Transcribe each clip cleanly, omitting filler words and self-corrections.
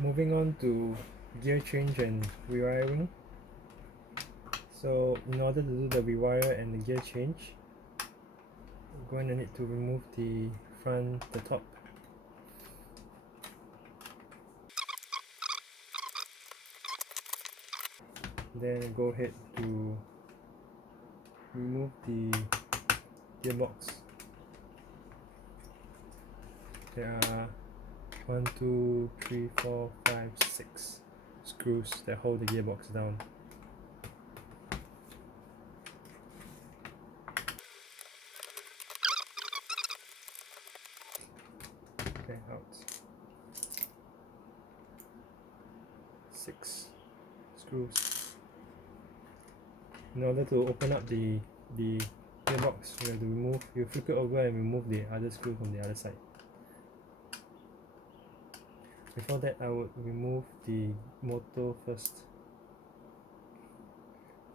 Moving on to gear change and rewiring. So in order to do the rewire and the gear change, we're going to need to remove the top. Then go ahead to remove the gearbox. There are 1, 2, 3, 4, 5, 6 screws that hold the gearbox down. Okay, out. 6 screws. In order to open up the gearbox, you have to you flip it over and remove the other screw from the other side. Before that, I would remove the motor first.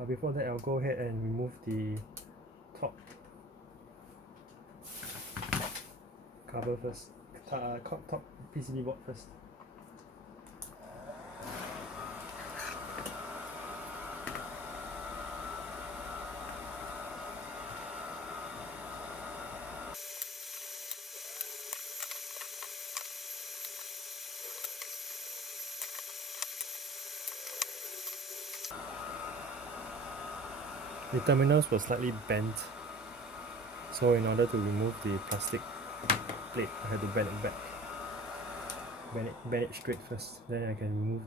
Before that, I'll go ahead and remove the top cover first, top PCB board first. The terminals were slightly bent, so in order to remove the plastic plate, I had to bend it back. Bend it straight first, then I can remove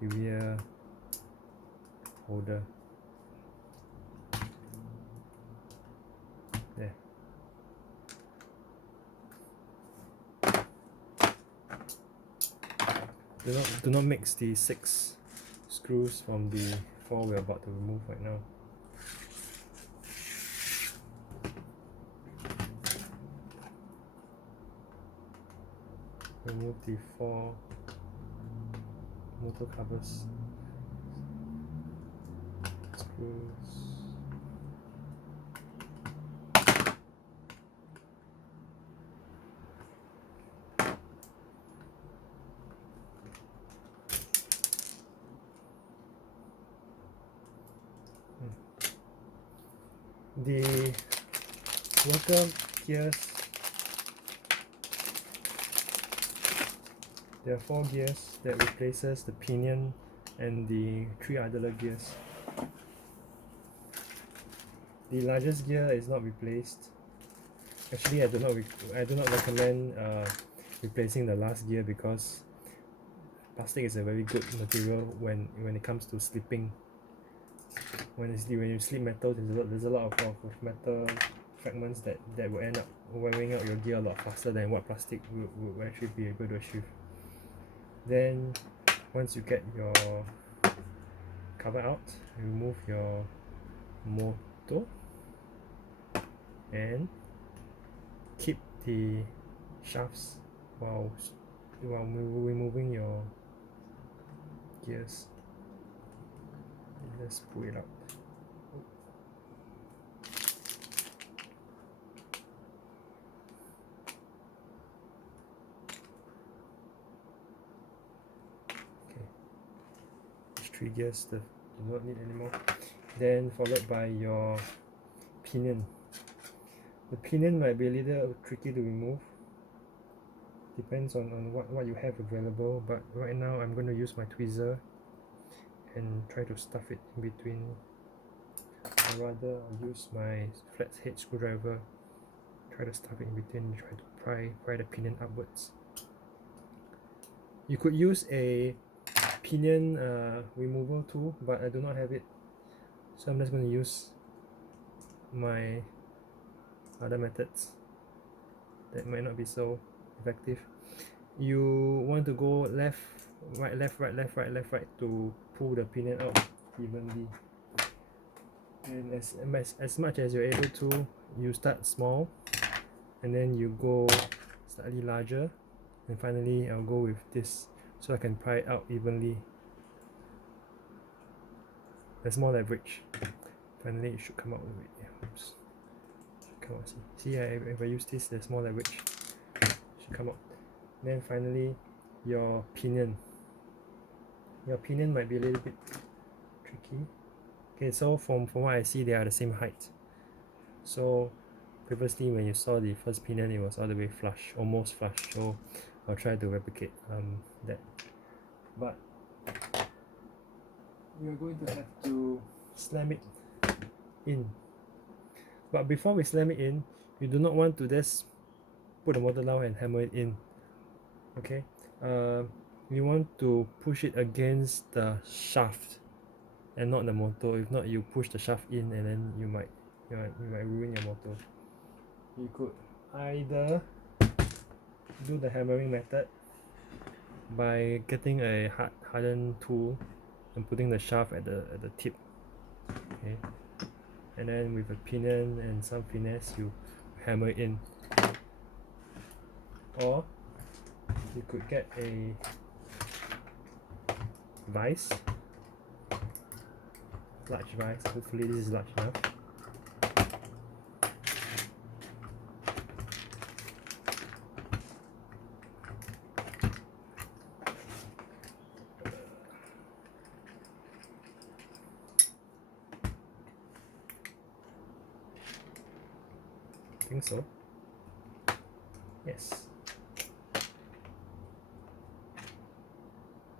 the rear holder. There. Do not mix the 6 screws from the 4 we're about to remove right now. Remove the 4 motor covers, screws. The worker gears, there are 4 gears that replaces the pinion and the 3 idler gears. The largest gear is not replaced. Actually, I do not recommend replacing the last gear because plastic is a very good material when it comes to slipping. When you slip metal, there's a lot of metal fragments that will end up wearing out your gear a lot faster than what plastic will actually be able to achieve. Then once you get your cover out, remove your motor and keep the shafts while removing your gears. Let's pull it out. Okay, these 3 gears do not need anymore. Then followed by your pinion. The pinion might be a little tricky to remove. Depends on what you have available, but right now I'm going to use my tweezer and try to stuff it in between, or rather I'll use my flat head screwdriver, try to stuff it in between, try to pry the pinion upwards. You could use a pinion removal tool, but I do not have it, so I'm just going to use my other methods that might not be so effective. You want to go left, right, left, right, left, right, left, right to pull the pinion out evenly. And as much as you're able to, you start small and then you go slightly larger, and finally I'll go with this so I can pry it out evenly. There's more leverage. Finally it should come out with it. Yeah, oops. Come on, see if I use this, there's more leverage. Should come out. Then finally your pinion. Your pinion might be a little bit tricky. Okay, so from what I see, they are the same height. So previously when you saw the first pinion, it was all the way flush, almost flush. So I'll try to replicate that. But we're going to have to slam it in. But before we slam it in, you do not want to just put the motor down and hammer it in. Okay, you want to push it against the shaft and not the motor. If not, you push the shaft in and then you might ruin your motor. You could either do the hammering method by getting a hardened tool and putting the shaft at the tip. Okay, and then with a pinion and some finesse, you hammer it in. Or you could get a vise, large vise. Hopefully this is large enough. I think so. Yes.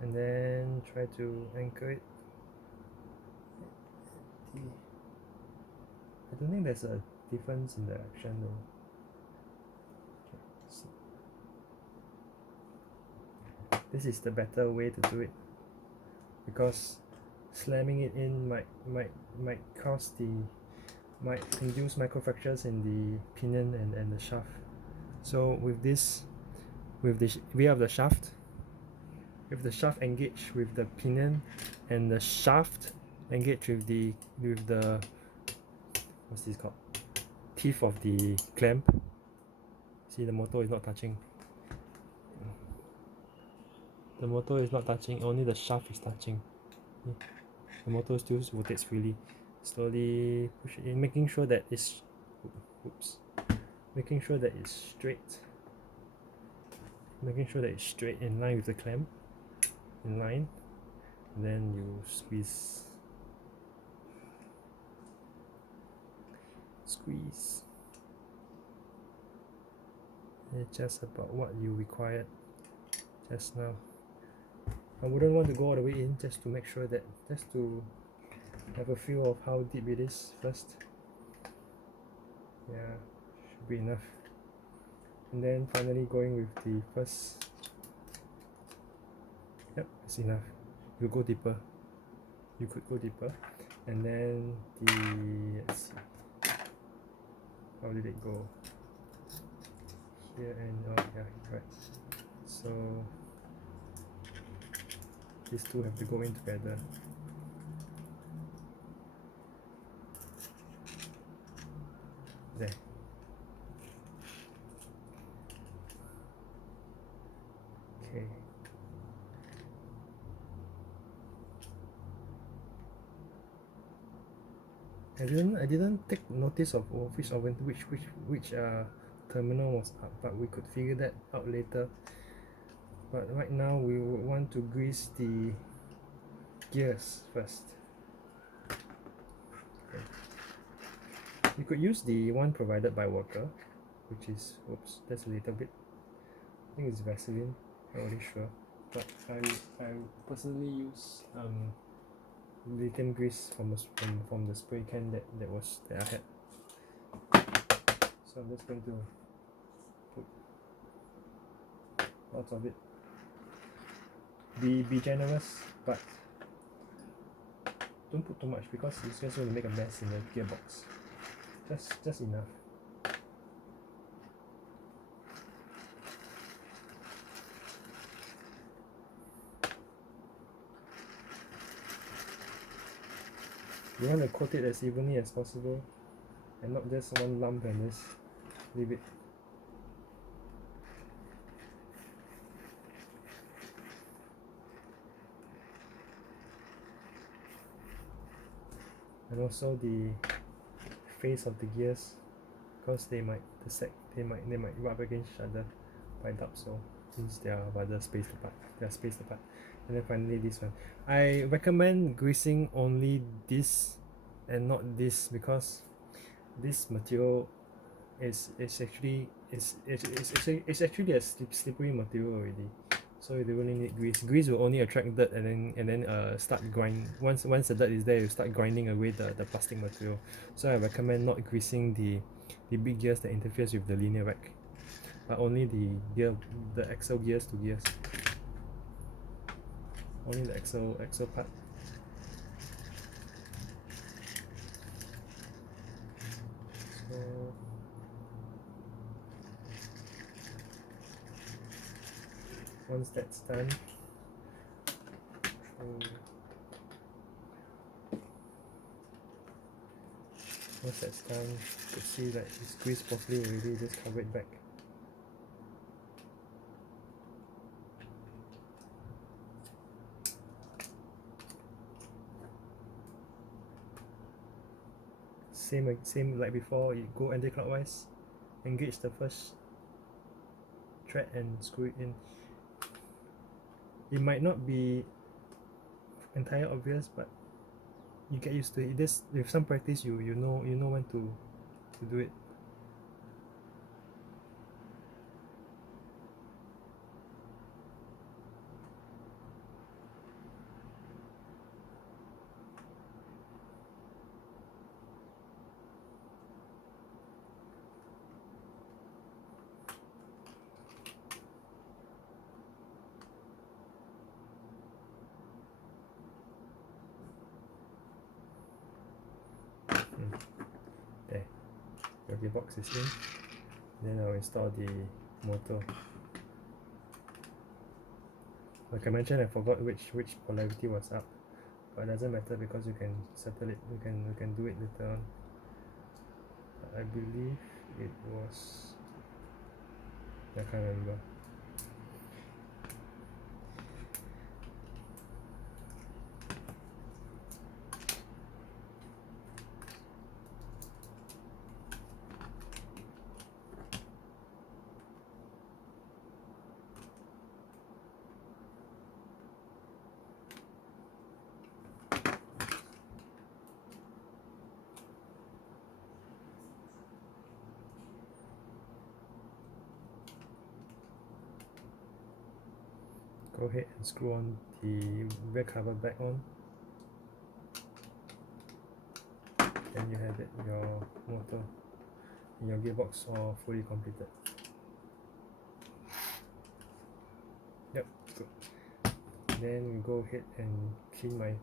And then try to anchor it. I don't think there's a difference in the action though. Okay, this is the better way to do it, because slamming it in might induce microfractures in the pinion and the shaft. So with this, with the rear of the shaft, with the shaft engaged with the pinion and the shaft engaged with the what's this called, teeth of the clamp. See, the motor is not touching. The motor is not touching, only the shaft is touching. The motor still rotates freely. Slowly push it in, making sure that it's making sure that it's straight. Making sure that it's straight in line with the clamp. In line. And then you squeeze. Squeeze. It's just about what you required just now. I wouldn't want to go all the way in, just to make sure that, just to have a feel of how deep it is first. Yeah, should be enough. And then finally going with the first. Yep, it's enough. You go deeper. You could go deeper. And then let's see. How did it go? Here and oh yeah, right. So these two have to go in together. There. Okay. I didn't take notice of which terminal was up, but we could figure that out later. But right now we would want to grease the gears first. Okay. You could use the one provided by Worker, which is, oops, that's a little bit, I think it's Vaseline, not really sure, but I personally use lithium grease from the spray can that I had. So I'm just going to put lots of it. Be generous, but don't put too much, because it's just going to make a mess in the gearbox. Just enough. You want to coat it as evenly as possible, and not just one lump and just leave it. And also the face of the gears, because they might rub against each other, but I doubt so. since they are rather spaced apart. They are spaced apart. And then finally this one. I recommend greasing only this and not this, because this material is actually it's actually a slippery material already. So you don't really need grease. Grease will only attract dirt and then start grind. Once the dirt is there, you start grinding away the plastic material. So I recommend not greasing the big gears that interferes with the linear rack, but only the axle gears to gears. Only the axle part. So once that's done, you see that it's greased properly already, just cover it back. Same like before, you go anti-clockwise, engage the first thread and screw it in. It might not be entirely obvious, but you get used to it. This, with some practice, you know when to do it. There, your gearbox is in. Then I'll install the motor. Like I mentioned, I forgot which polarity was up, but it doesn't matter because you can settle it. We can do it later on. I believe it was, I can't remember. Go ahead and screw on the rear cover back on. And you have it, your motor and your gearbox all fully completed. Yep, good. Then we go ahead and clean my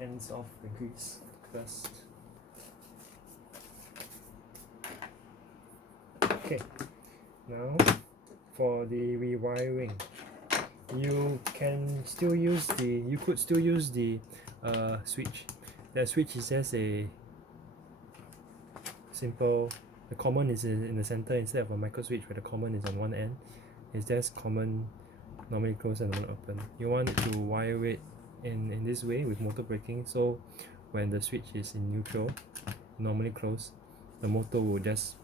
ends off the grease first. Okay, now for the rewiring, you could still use the switch. That switch is just a simple, the common is in the center instead of a micro switch where the common is on one end. It's just common, normally closed and normally open. You want to wire it in this way with motor braking, so when the switch is in neutral, normally closed, the motor will just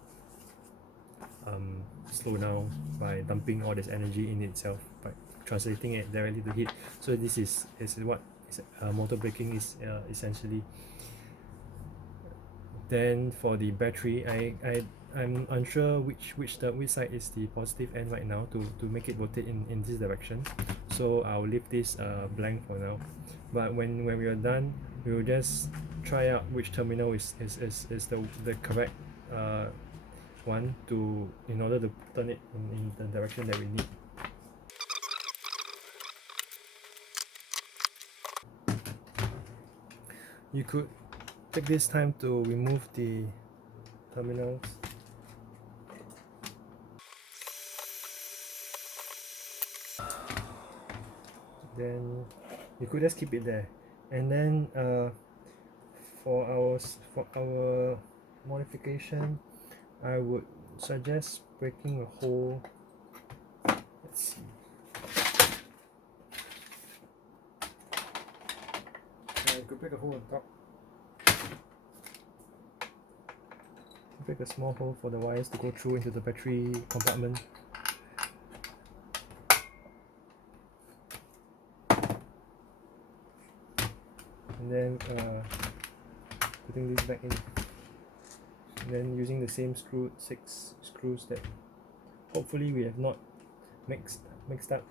slow down by dumping all this energy in itself, by translating it directly to heat. So this is what motor braking is essentially. Then for the battery, I'm unsure which side is the positive end right now to make it rotate in this direction, so I'll leave this blank for now. But when we are done, we will just try out which terminal is the correct one in order to turn it in the direction that we need. You could take this time to remove the terminals. Then you could just keep it there, and then for our modification, I would suggest breaking a hole. Let's see. I could break a hole on top. Break a small hole for the wires to go through into the battery compartment. and then putting this back in, and then using the same 6 screws that hopefully we have not mixed up.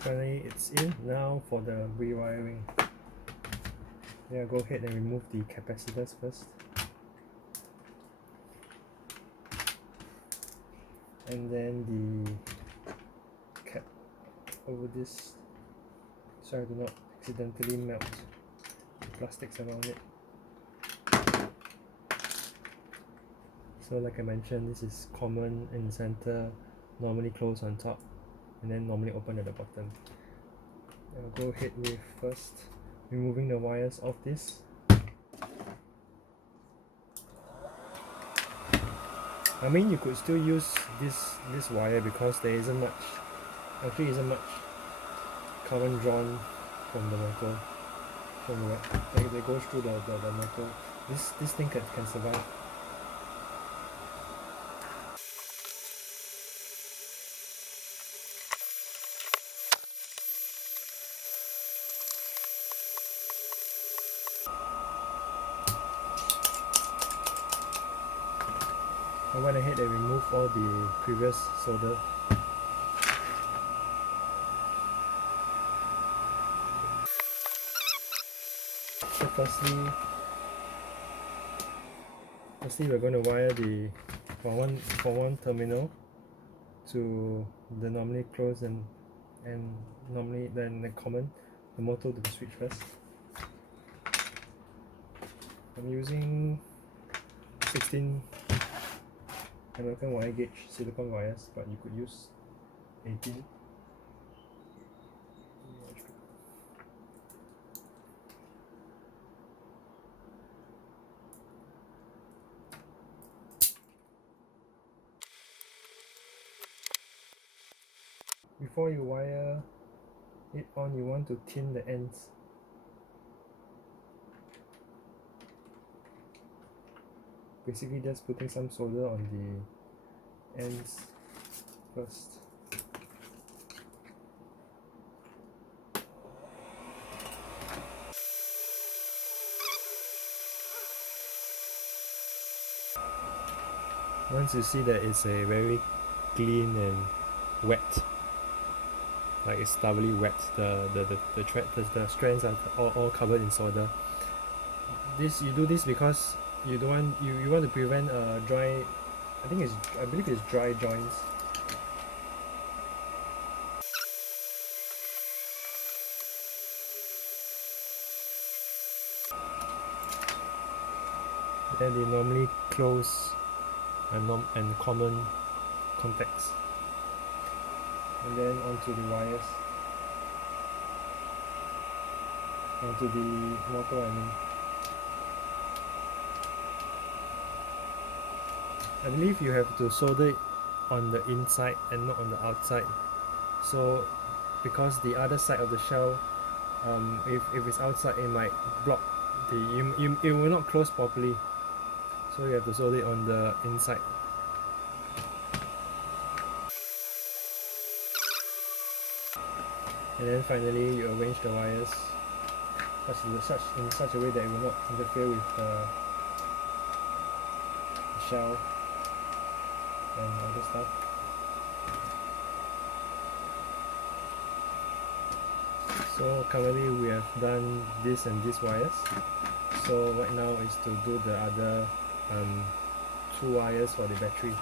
Finally it's in. Now for the rewiring. Yeah, go ahead and remove the capacitors first, and then the cap over this so I do not accidentally melt the plastics around it. So like I mentioned, this is common in the center, normally closed on top, and then normally open at the bottom. I'll go ahead with first removing the wires of this. I mean, you could still use this wire because there isn't much current drawn from the metal, that goes through the metal. This thing can survive. I went ahead and removed all the previous solder. So firstly we're going to wire for one terminal to the normally closed and normally then the common, the motor to be switched first. I'm using 16 American wire gauge silicone wires, but you could use 18. Before you wire it on, you want to tin the ends. Basically just putting some solder on the ends first. Once you see that it's a very clean and wet, like it's thoroughly wet, the strands are all covered in solder. You do this because you want to prevent dry, I believe it's dry joints. Then they normally close and common contacts, and then onto the wires, onto the motor. I believe you have to solder it on the inside and not on the outside. So because the other side of the shell, if it's outside, it might block it will not close properly. So you have to solder it on the inside. And then finally you arrange the wires in such a way that it will not interfere with the shell and other stuff. So currently we have done this and these wires. So right now is to do the other 2 wires for the battery.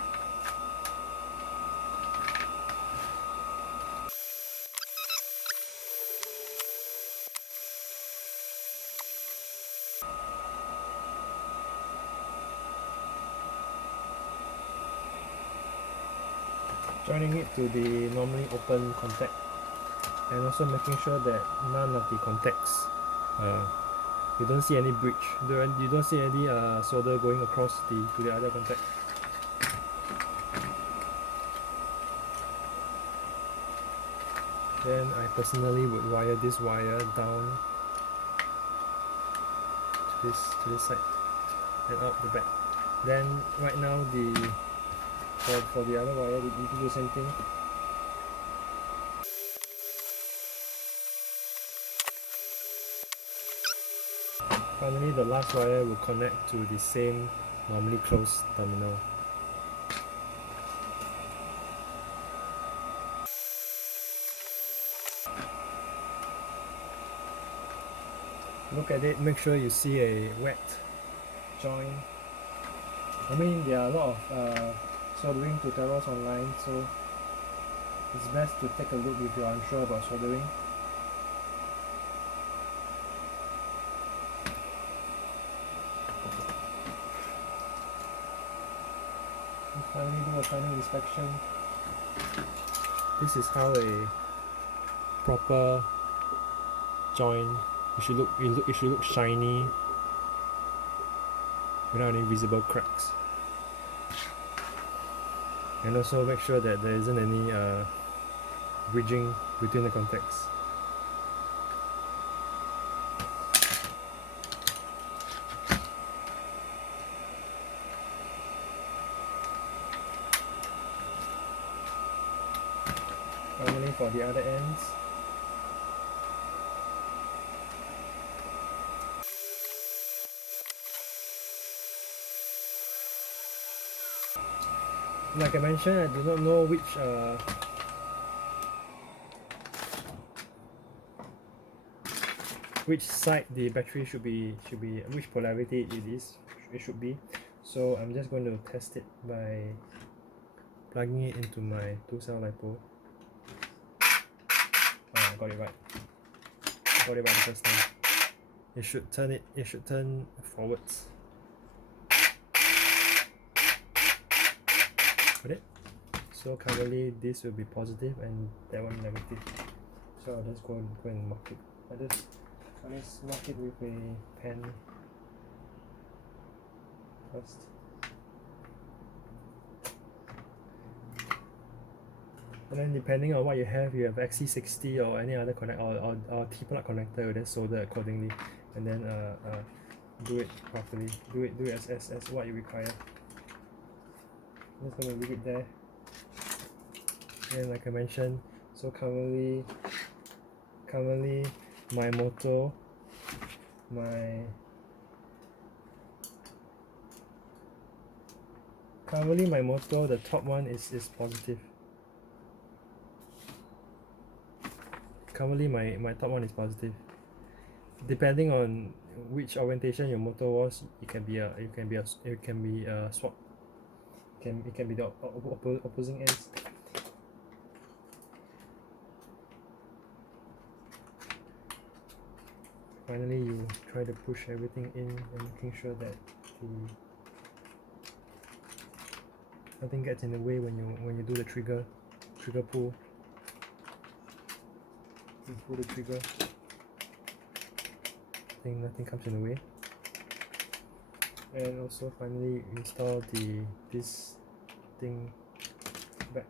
Joining it to the normally open contact, and also making sure that none of the contacts, you don't see any breach, you don't see any solder going across to the other contact. Then I personally would wire this wire down to this side and out the back. Then right now for the other wire, you do the same thing. Finally, the last wire will connect to the same normally closed terminal. Look at it, make sure you see a wet joint. I mean, there are a lot of soldering tutorials online, so it's best to take a look if you are unsure about soldering. And finally, do a final inspection. This is how a proper joint it should look shiny without any visible cracks. And also make sure that there isn't any bridging between the contacts. Finally, for the other ends, like I mentioned, I do not know which side the battery should be which polarity it should be. So I'm just going to test it by plugging it into my 2-cell LiPo. Oh, I got it right. Got it right the first time. It should turn forwards. Got it? So currently this will be positive and that one negative. So I'll just go and mark it. I'll just mark it with a pen first. And then depending on what you have XC60 or any other connect or T-plug connector, you just solder accordingly, and then do it properly. Do it as what you require. I'm just gonna leave it there. And like I mentioned, so currently my motor, the top one is positive. Currently my top one is positive. Depending on which orientation your motor was, it can be swap. It can be the opposing ends. Finally, you try to push everything in and making sure that nothing gets in the way when you do the trigger pull. You pull the trigger. Nothing comes in the way. And also finally install this thing back.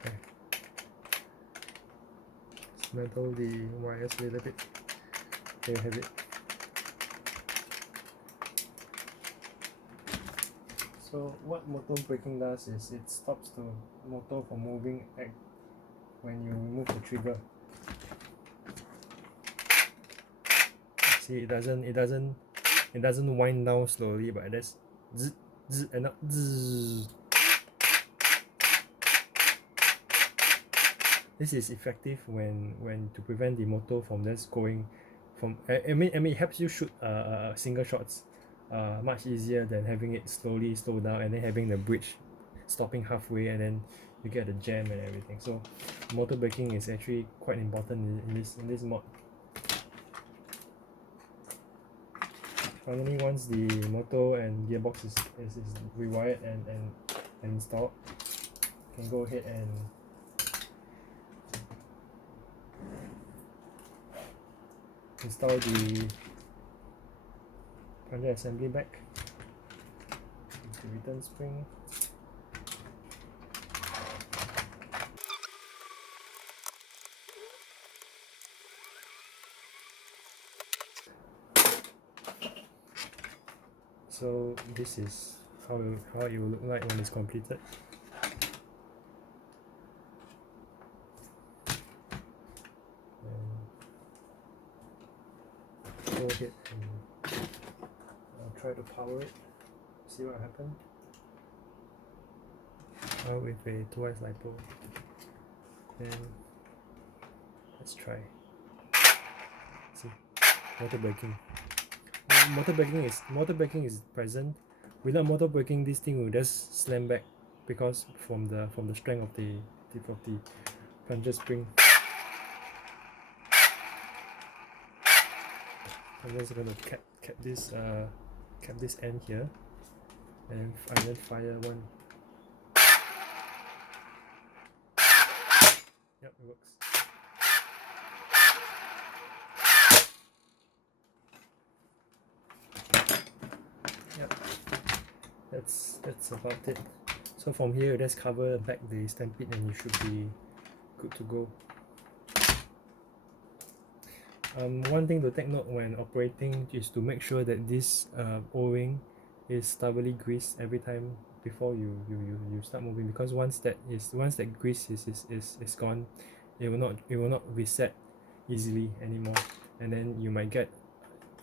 Okay. Dismantle the wires a little bit. There you have it. So what motor braking does is it stops the motor from moving when you remove the trigger. See, it doesn't wind down slowly, but that's zzz, zzz, and not zzz. This is effective when to prevent the motor from just going from. I mean it helps you shoot single shots much easier than having it slowly slow down and then having the bridge stopping halfway and then you get the jam and everything. So motor braking is actually quite important in this mod. Finally, once the motor and gearbox is rewired and installed, you can go ahead and install the plunger assembly back, the return spring, So this is how it will look like when it's completed. And go ahead and I'll try to power it, see what happens. With a twice lipo. And let's try. See, motor braking. Motor braking is present. Without motor braking, this thing will just slam back because from the strength of the tip of the plunger spring. I'm just gonna cap this end here, and then fire one. Yep, it works. Yep, that's about it. So from here, just cover back the Stampede and you should be good to go. One thing to take note when operating is to make sure that this O-ring is thoroughly greased every time before you start moving, because once that grease is gone, it will not reset easily anymore, and then you might get,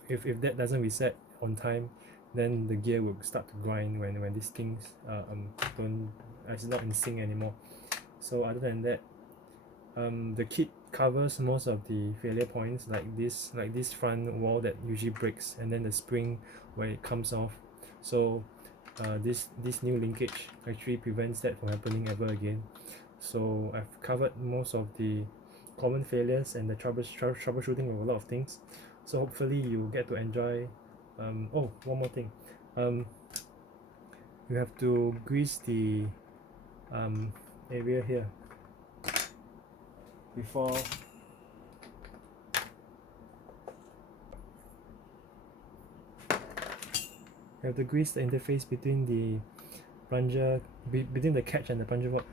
if that doesn't reset on time, then the gear will start to grind when these things it's not in sync anymore. So other than that, the kit covers most of the failure points, like this front wall that usually breaks, and then the spring where it comes off. So this new linkage actually prevents that from happening ever again. So I've covered most of the common failures and the troubleshooting of a lot of things. So hopefully you get to enjoy. Oh, one more thing. You have to grease the area here before you have to grease the interface between the plunger, between the catch and the plunger rod.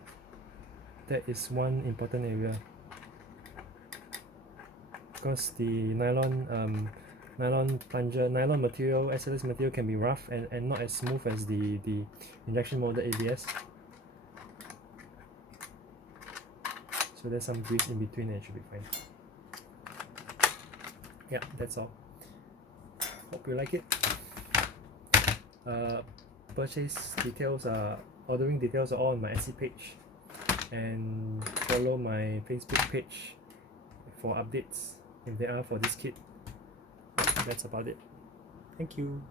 That is one important area, because the nylon material, SLS material, can be rough and not as smooth as the injection molded ABS. So there's some grease in between and it should be fine. Yeah, that's all. Hope you like it. Purchase details, ordering details are all on my Etsy page, and follow my Facebook page for updates if there are for this kit. That's about it. Thank you.